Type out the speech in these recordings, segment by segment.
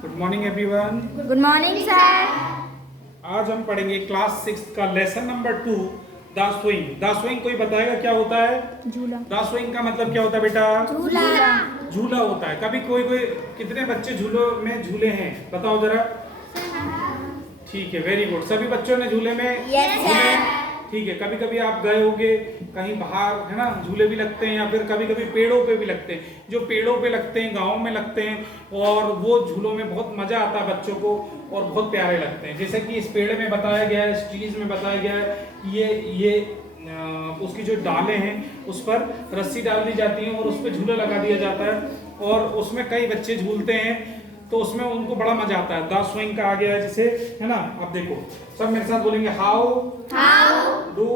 Good morning everyone. Good morning sir. आज हम पढ़ेंगे क्लास 6 का lesson number 2 the swing. The swing कोई बताएगा क्या होता है? झूला। द स्विंग का मतलब क्या होता है बेटा? झूला। झूला होता है। कभी कोई कोई कितने बच्चे झूलों में झूले हैं बताओ जरा। ठीक है, वेरी गुड। सभी बच्चों ने झूले में झूले। ठीक है, कभी कभी आप गए होगे कहीं बाहर, है ना, झूले भी लगते हैं या फिर कभी कभी पेड़ों पे भी लगते हैं। जो पेड़ों पे लगते हैं, गाँव में लगते हैं और वो झूलों में बहुत मजा आता है बच्चों को और बहुत प्यारे लगते हैं। जैसे कि इस पेड़ में बताया गया है, इस चीज में बताया गया है कि ये उसकी जो डालें हैं उस पर रस्सी डाल दी जाती है और उस पर झूला लगा दिया जाता है और उसमें कई बच्चे झूलते हैं तो उसमें उनको बड़ा मजा आता है। द स्विंग का आ गया है जिसे, है ना। अब देखो सब मेरे साथ बोलेंगे। How do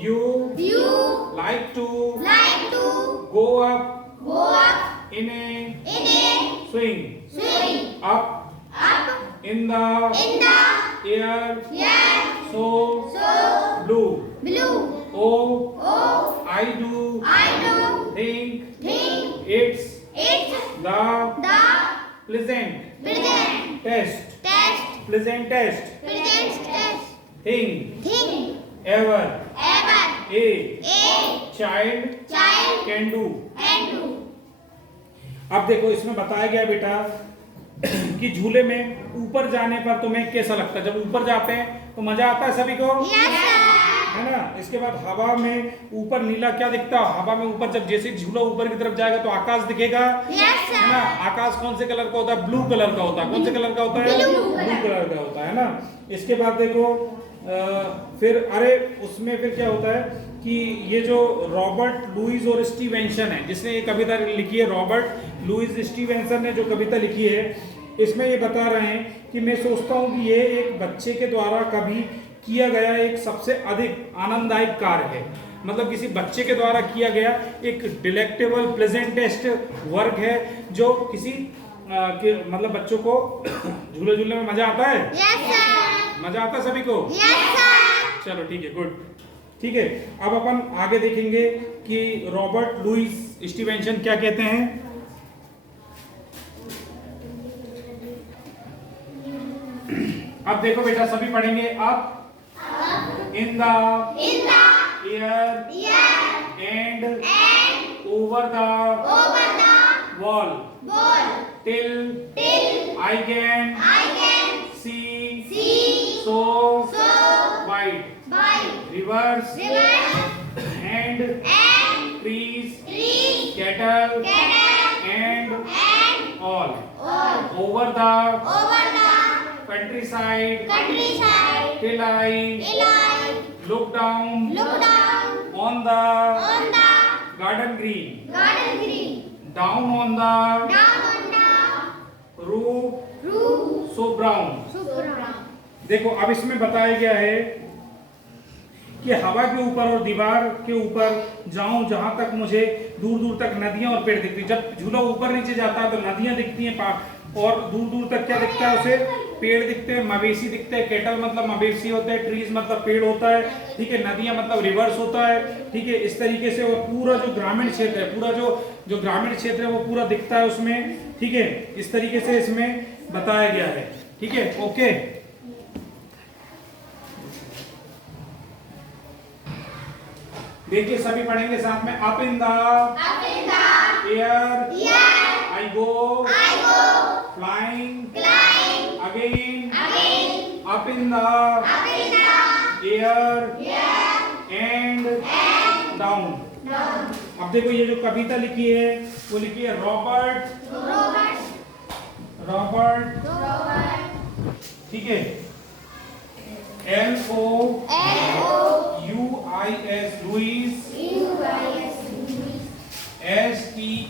you like to go up in a swing up in the air so blue oh I do think it's the pleasant test thing ever a child can do। अब देखो इसमें बताया गया बेटा कि झूले में ऊपर जाने पर तुम्हें कैसा लगता है? जब ऊपर जाते हैं तो मजा आता है सभी को, है ना। इसके बाद हवा में ऊपर नीला क्या दिखता है? हवा में ऊपर जब जैसे झूला ऊपर की तरफ जाएगा तो आकाश दिखेगा, है ना। आकाश कौन से कलर का होता है? ब्लू कलर का होता है। कौन से कलर का होता है? ब्लू कलर का होता है ना। इसके बाद देखो फिर अरे उसमें फिर क्या होता है कि ये जो रॉबर्ट लुईस और स्टीवेंसन है जिसने ये कविता लिखी है, रॉबर्ट लुईस स्टीवेंसन ने जो कविता लिखी है, इसमें ये बता रहे हैं कि मैं सोचता हूँ कि ये एक बच्चे के द्वारा कभी किया गया एक सबसे अधिक आनंददायक कार्य है। मतलब किसी बच्चे के द्वारा किया गया एक डिलेक्टेबल प्लेजेंटेस्ट वर्क है जो किसी मतलब बच्चों को झूले झूलने में मजा आता है। मजा आता है सभी को। चलो ठीक है, गुड। ठीक है, अब अपन आगे देखेंगे कि रॉबर्ट लुईस स्टीवेंसन क्या कहते हैं। अब देखो बेटा सभी पढ़ेंगे। अब in the air and over the wall till I can see so wide rivers and trees, cattle and all over the countryside till I look down on the garden green, down on the roof so brown। देखो अब इसमें बताया गया है कि हवा के ऊपर और दीवार के ऊपर जाऊं जहां तक मुझे दूर दूर तक नदियां और पेड़ दिखती। जब झूला ऊपर नीचे जाता है तो नदियां दिखती हैं और दूर दूर तक क्या दिखता है उसे? पेड़ दिखते हैं, मवेशी दिखते हैं। कैटल मतलब मवेशी होते हैं, ट्रीज मतलब पेड़ होता है, ठीक है। नदियां मतलब रिवर्स होता है, ठीक है। इस तरीके से और पूरा जो ग्रामीण क्षेत्र है, पूरा जो ग्रामीण क्षेत्र है वो पूरा दिखता है उसमें, ठीक है। इस तरीके से इसमें बताया गया है, ठीक है। ओके, देखिए सभी पढ़ेंगे साथ में। Up in the air I go flying again up in the air and down। अब देखो ये जो कविता लिखी है वो लिखी है रॉबर्ट, ठीक है। LOUIS Louis STEVENSON।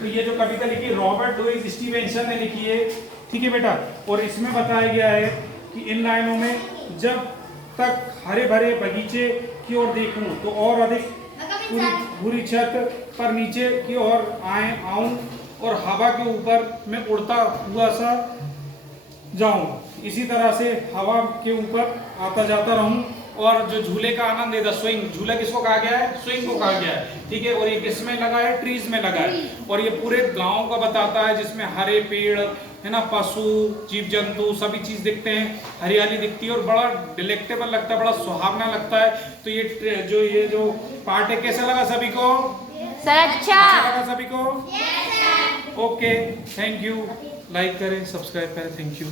तो ये जो कविता लिखी रॉबर्ट लुईस स्टीवेंसन ने लिखी है, ठीक है बेटा। और इसमें बताया गया है कि इन लाइनों में जब तक हरे भरे बगीचे की ओर देखूं तो और अधिक पूरी छत पर नीचे की ओर आऊं और हवा के ऊपर मैं उड़ता हुआ सा जाऊं। इसी तरह से हवा के ऊपर आता जाता रहूं और जो झूले का आनंद है, द स्विंग, झूला किसको कहा गया है? स्विंग को कहा गया है, ठीक है। और ये किस में लगा है? ट्रीज में लगा है। और ये पूरे गांव का बताता है, जिसमें हरे पेड़ है ना, पशु जीव जंतु सभी चीज दिखते हैं, हरियाली दिखती है और बड़ा डिलेक्टेबल लगता है, बड़ा सुहावना लगता है। तो ये जो पार्ट है कैसा लगा सभी को? सर अच्छा लगा सभी को? Okay, thank you. लाइक करें, सब्सक्राइब करें, थैंक यू।